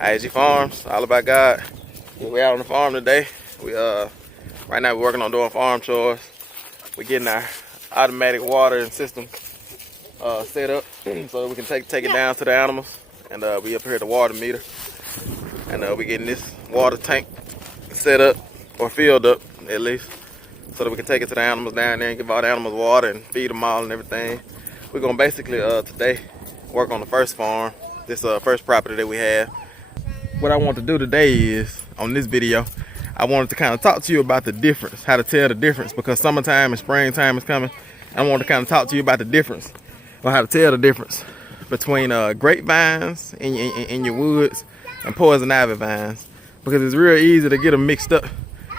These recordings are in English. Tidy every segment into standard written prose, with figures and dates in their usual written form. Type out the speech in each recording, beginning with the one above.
I.A.G Farms, all about God. We out on the farm today. We right now we're working on doing farm chores. We're getting our automatic watering system set up so that we can take it down to the animals. And we up here at the water meter. And we're getting this water tank set up, or filled up at least, so that we can take it to the animals down there and give all the animals water and feed them all and everything. We're gonna basically today work on the first farm, this first property that we have. What I want to do today is, on this video, I wanted to kind of talk to you about the difference, how to tell the difference, because summertime and springtime is coming. I wanted to kind of talk to you about the difference, or how to tell the difference between grapevines in your woods and poison ivy vines, because it's real easy to get them mixed up,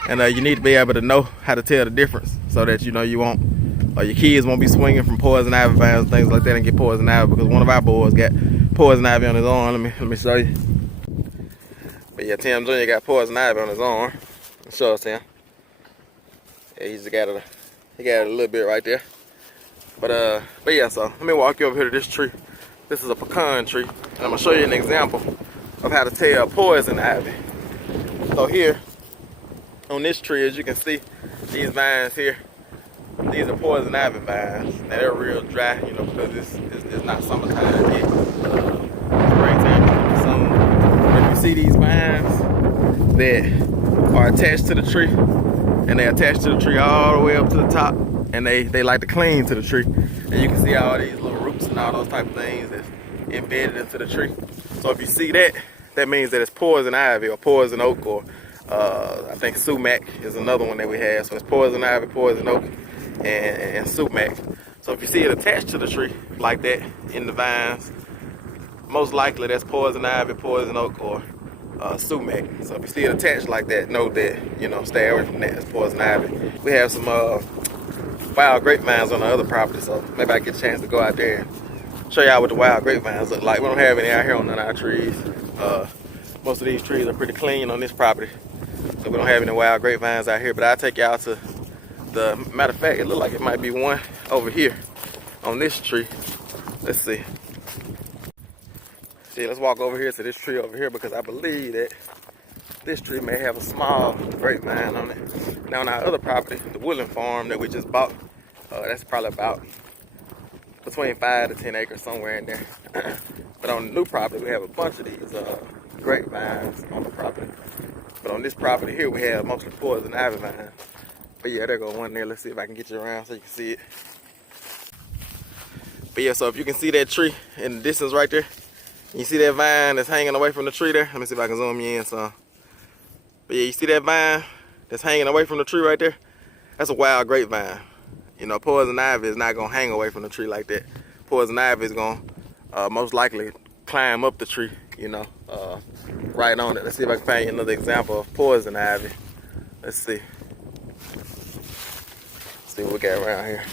and you need to be able to know how to tell the difference so that you won't, or your kids won't be swinging from poison ivy vines and things like that and get poison ivy, because one of our boys got poison ivy on his arm. Let me show you. But yeah, Tim Jr. got poison ivy on his arm. Show us, Tim. Yeah, he just got it. He got it a little bit right there. But yeah, so let me walk you over here to this tree. This is a pecan tree, and I'm gonna show you an example of how to tell poison ivy. So here on this tree, as you can see, these vines here, these are poison ivy vines. Now they're real dry, because it's not summertime yet. Springtime is coming soon. But if you see these vines that are attached to the tree, and they attach to the tree all the way up to the top, and they like to cling to the tree, and you can see all these little roots and all those type of things that's embedded into the tree. So if you see that, that means that it's poison ivy or poison oak, or I think sumac is another one that we have. So it's poison ivy, poison oak, and sumac. So if you see it attached to the tree like that in the vines, most likely that's poison ivy, poison oak, or sumac. So if you see it attached like that, know that, stay away from that. It's poison ivy. We have some wild grapevines on the other property, so maybe I get a chance to go out there and show y'all what the wild grapevines look like. We don't have any out here on none of our trees. Most of these trees are pretty clean on this property, so we don't have any wild grapevines out here. But I'll take y'all to the, matter of fact, it looks like it might be one over here on this tree. Let's see. See, let's walk over here to this tree over here, because I believe that this tree may have a small grapevine on it. Now on our other property, the woodland farm that we just bought, that's probably about between 5 to 10 acres, somewhere in there. But on the new property, we have a bunch of these grapevines on the property. But on this property here, we have mostly poison ivy vines. But yeah, there go one there. Let's see if I can get you around so you can see it. But yeah, so if you can see that tree in the distance right there, you see that vine that's hanging away from the tree there? Let me see if I can zoom you in some. But yeah, you see that vine that's hanging away from the tree right there? That's a wild grapevine. Poison ivy is not gonna hang away from the tree like that. Poison ivy is gonna most likely climb up the tree, right on it. Let's see if I can find you another example of poison ivy. Let's see. Let's see what we got around here.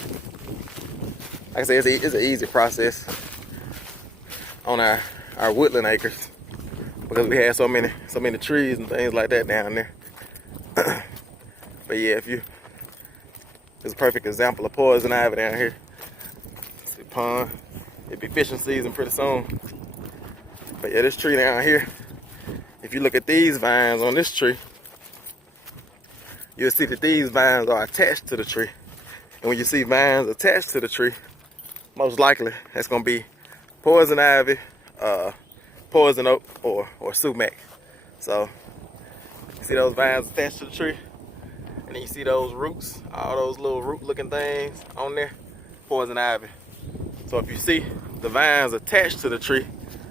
Like I said, it's an easy process on our woodland acres, because we have so many trees and things like that down there. But yeah, it's a perfect example of poison ivy down here. See, pond. It'll be fishing season pretty soon. But yeah, this tree down here, if you look at these vines on this tree, you'll see that these vines are attached to the tree. And when you see vines attached to the tree, most likely that's gonna be poison ivy, poison oak, or sumac. So you see those vines attached to the tree, and then you see those roots, all those little root looking things on there, poison ivy. So if you see the vines attached to the tree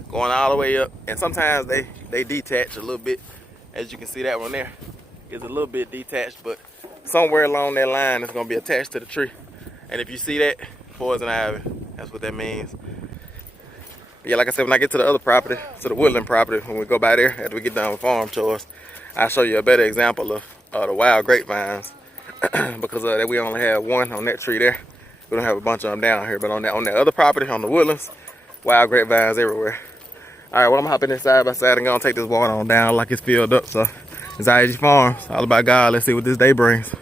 going all the way up, and sometimes they detach a little bit, as you can see that one there is a little bit detached, but somewhere along that line it's going to be attached to the tree. And if you see that, poison ivy, that's what that means. But yeah, like I said, when I get to the other property, to the woodland property, when we go by there after we get done with farm chores, I'll show you a better example of the wild grapevines. Because we only have one on that tree there. We don't have a bunch of them down here, but on that other property, on the woodlands, wild grapevines everywhere. All right, well, I'm hopping in side by side and gonna take this water on down like it's filled up. So it's I.A.G Farms, all about God. Let's see what this day brings.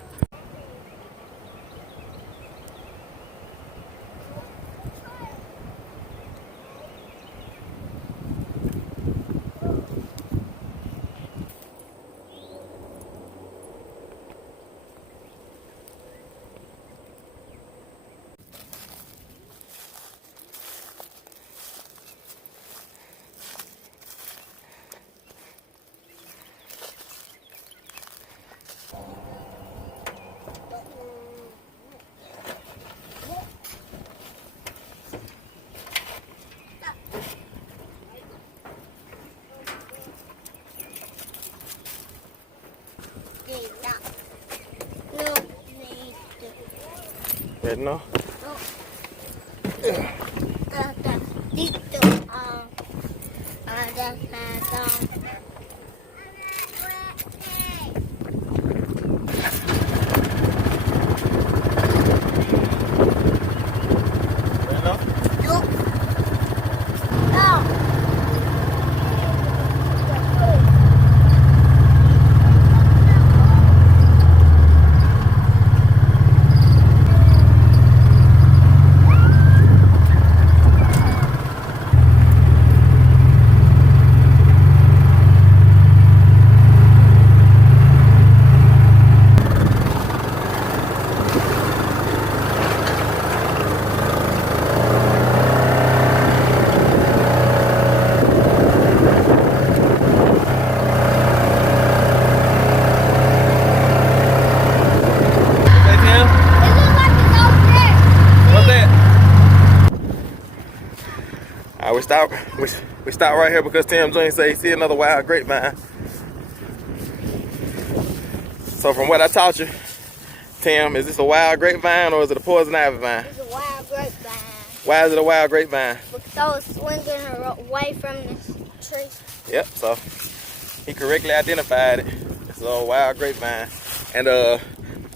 Ready now? We stopped right here because Tim Jones said he see another wild grapevine. So from what I taught you, Tim, is this a wild grapevine or is it a poison ivy vine? It's a wild grapevine. Why is it a wild grapevine? Because it's swinging away from the tree. Yep, so he correctly identified it. It's a wild grapevine. And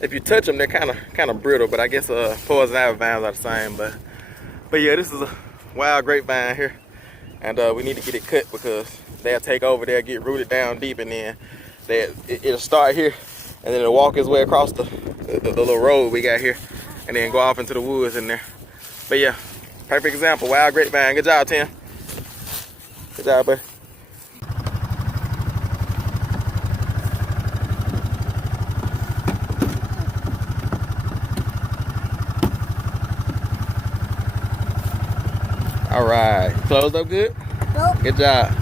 if you touch them, they're kind of brittle, but I guess poison ivy vines are the same. But yeah, this is a wild grapevine here. And we need to get it cut because they'll take over, they'll get rooted down deep, and then it'll start here, and then it'll walk its way across the little road we got here, and then go off into the woods in there. But yeah, perfect example, wild grapevine. Good job, Tim. Good job, buddy. All right, closed up good? Nope. Good job.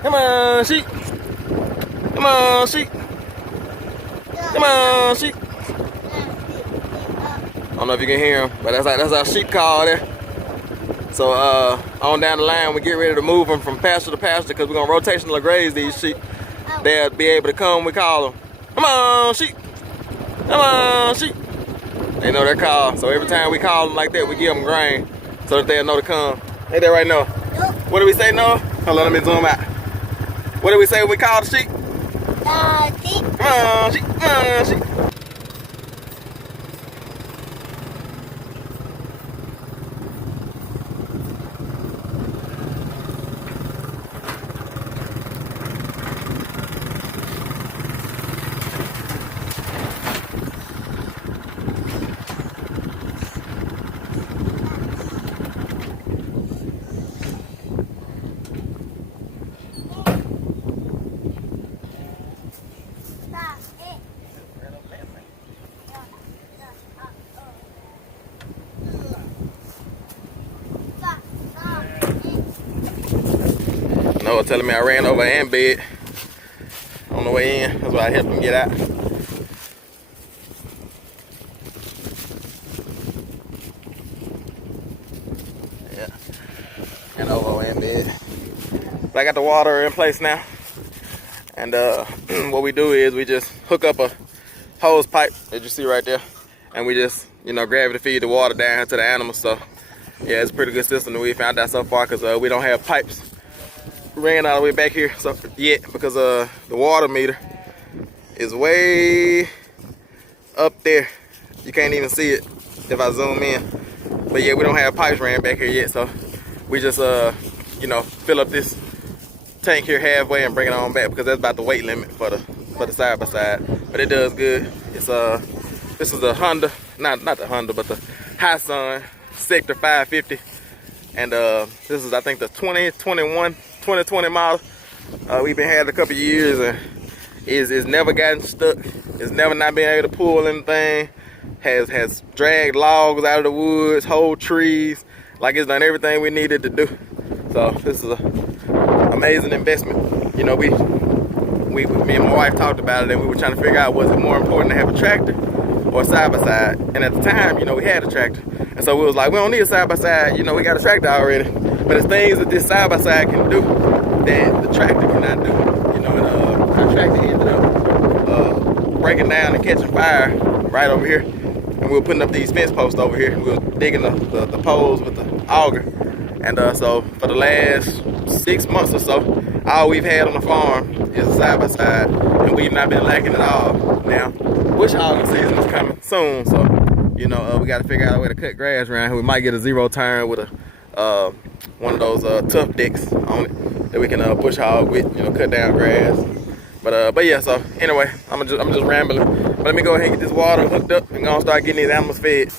Come on, sheep. Come on, sheep. Come on, sheep. I don't know if you can hear them, but that's our sheep call there. So on down the line, we get ready to move them from pasture to pasture because we're gonna rotationally graze these sheep. They'll be able to come. We call them. Come on, sheep. Come on, sheep. They know their call. So every time we call them like that, we give them grain so that they'll know to come. Ain't that right, Noah? What do we say, Noah? Hold on, let me zoom out. What do we say when we call the sheep? Sheep. Come on, sheep. Come on, sheep. Noah telling me I ran over an bed on the way in. That's why I helped him get out. Yeah, and over an bed. But I got the water in place now. And what we do is we just hook up a hose pipe that you see right there. And we just, gravity feed the water down to the animals. So yeah, it's a pretty good system that we found out so far because we don't have pipes ran all the way back here yet because the water meter is way up there. You can't even see it if I zoom in. But yeah, we don't have pipes ran back here yet, so we just fill up this tank here halfway and bring it on back because that's about the weight limit for the side by side. But it does good. It's this is the Honda, not the Honda, but the High Sun sector 550. And this is, I think, the 2020 model. We've been had it a couple years, and it's never gotten stuck. It's never not been able to pull anything. Has dragged logs out of the woods, whole trees. Like, it's done everything we needed to do. So this is an amazing investment. You know, me and my wife talked about it, and we were trying to figure out, was it more important to have a tractor or a side-by-side? And at the time, you know, we had a tractor. And so we was like, we don't need a side-by-side, you know, we got a tractor already. But there's things that this side-by-side can do that the tractor cannot do. You know, and our tractor ended up breaking down and catching fire right over here. And we were putting up these fence posts over here. We were digging the poles with the auger. And so for the last 6 months or so, all we've had on the farm is a side-by-side, and we've not been lacking at all. Now, bush hogging season is coming soon, so you know, we got to figure out a way to cut grass around here. We might get a zero turn with a one of those tough decks on it that we can bush hog with, you know, cut down grass. But yeah, so anyway, I'm just rambling. But let me go ahead and get this water hooked up and gonna start getting these animals fed.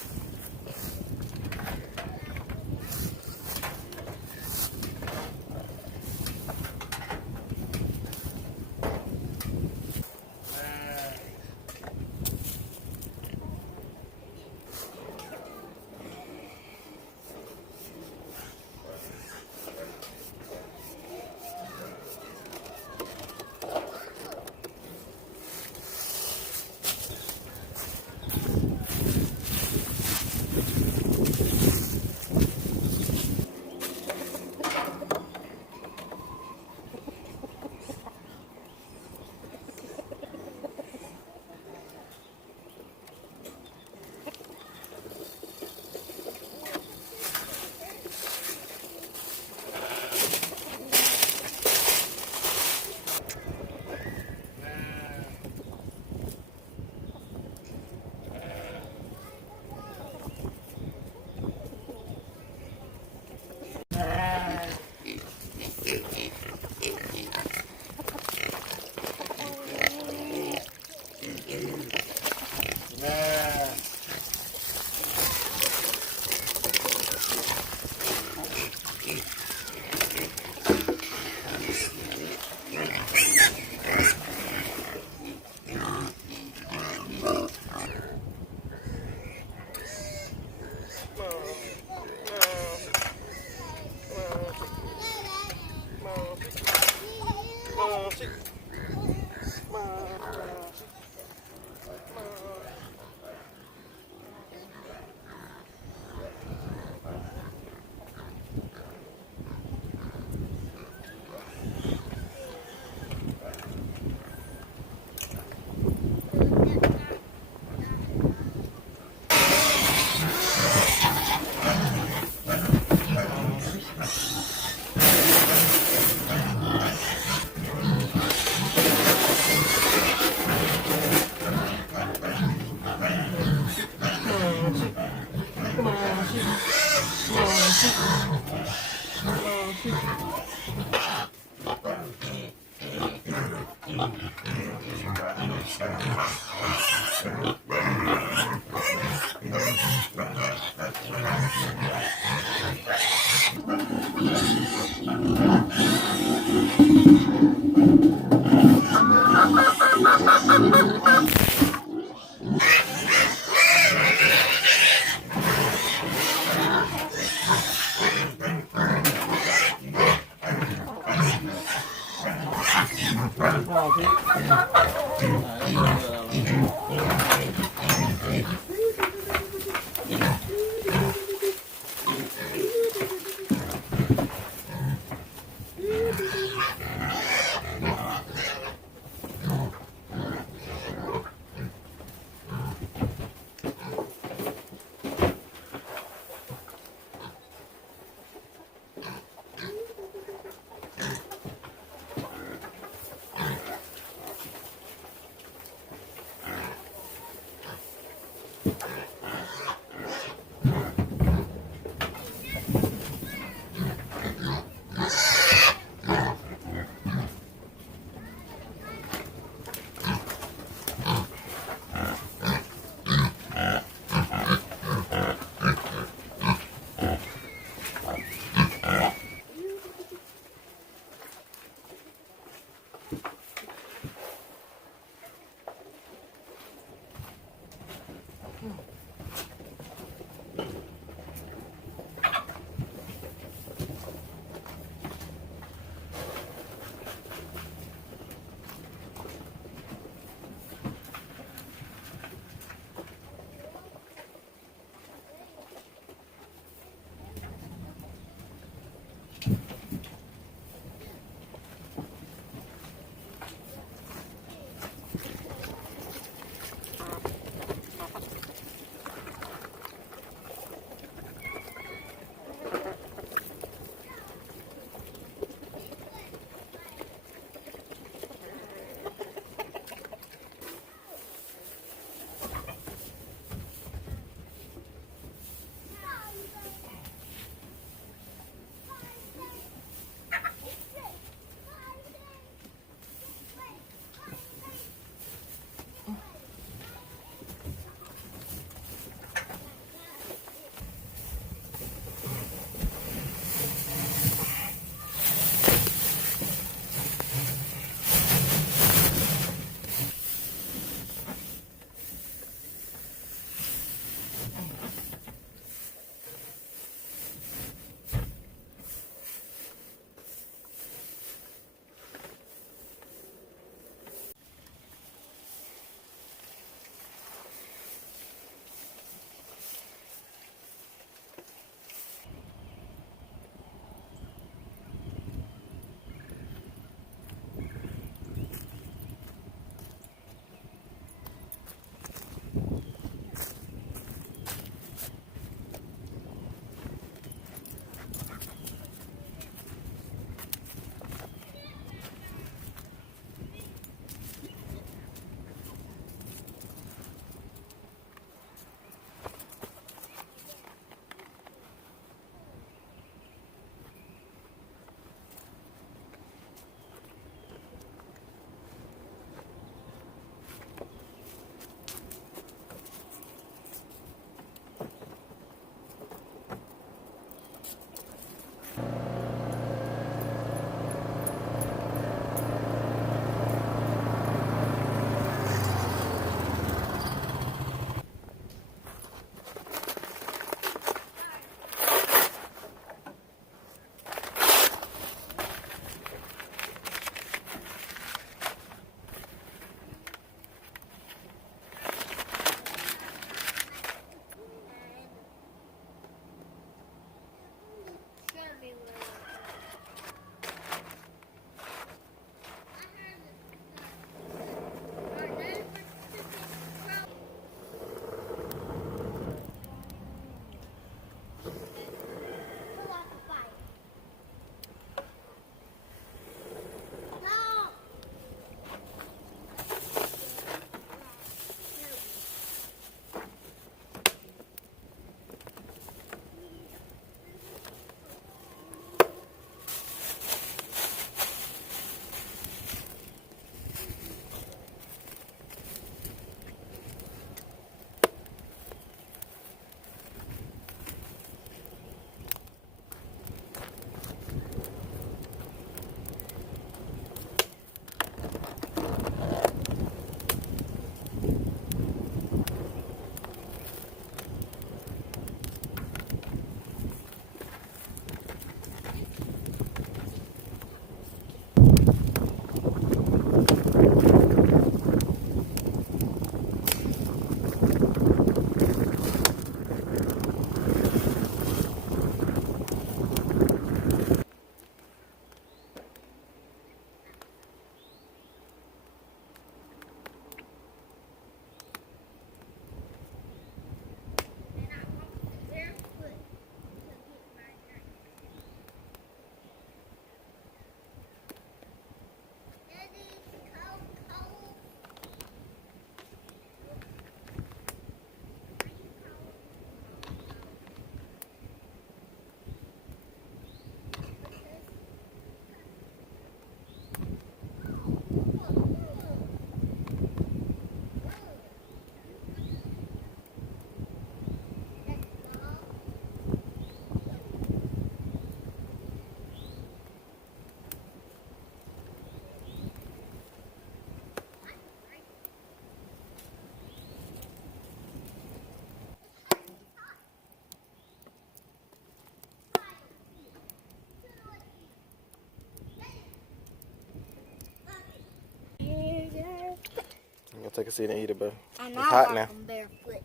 gonna take a seat and eat it, but And it's hot now. Barefoot.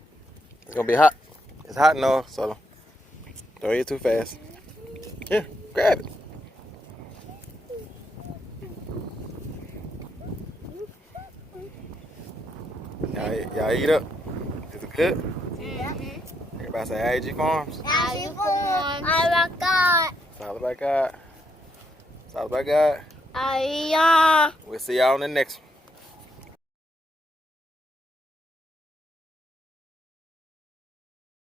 It's gonna be hot. It's hot now, so don't eat it too fast. Here, grab it. Y'all eat up. Is it good? Mm-hmm. Everybody say I.A.G Farms. I.A.G Farms. I.A.G. It's all about God. It's all about God. I.A.G. We'll see y'all on the next one.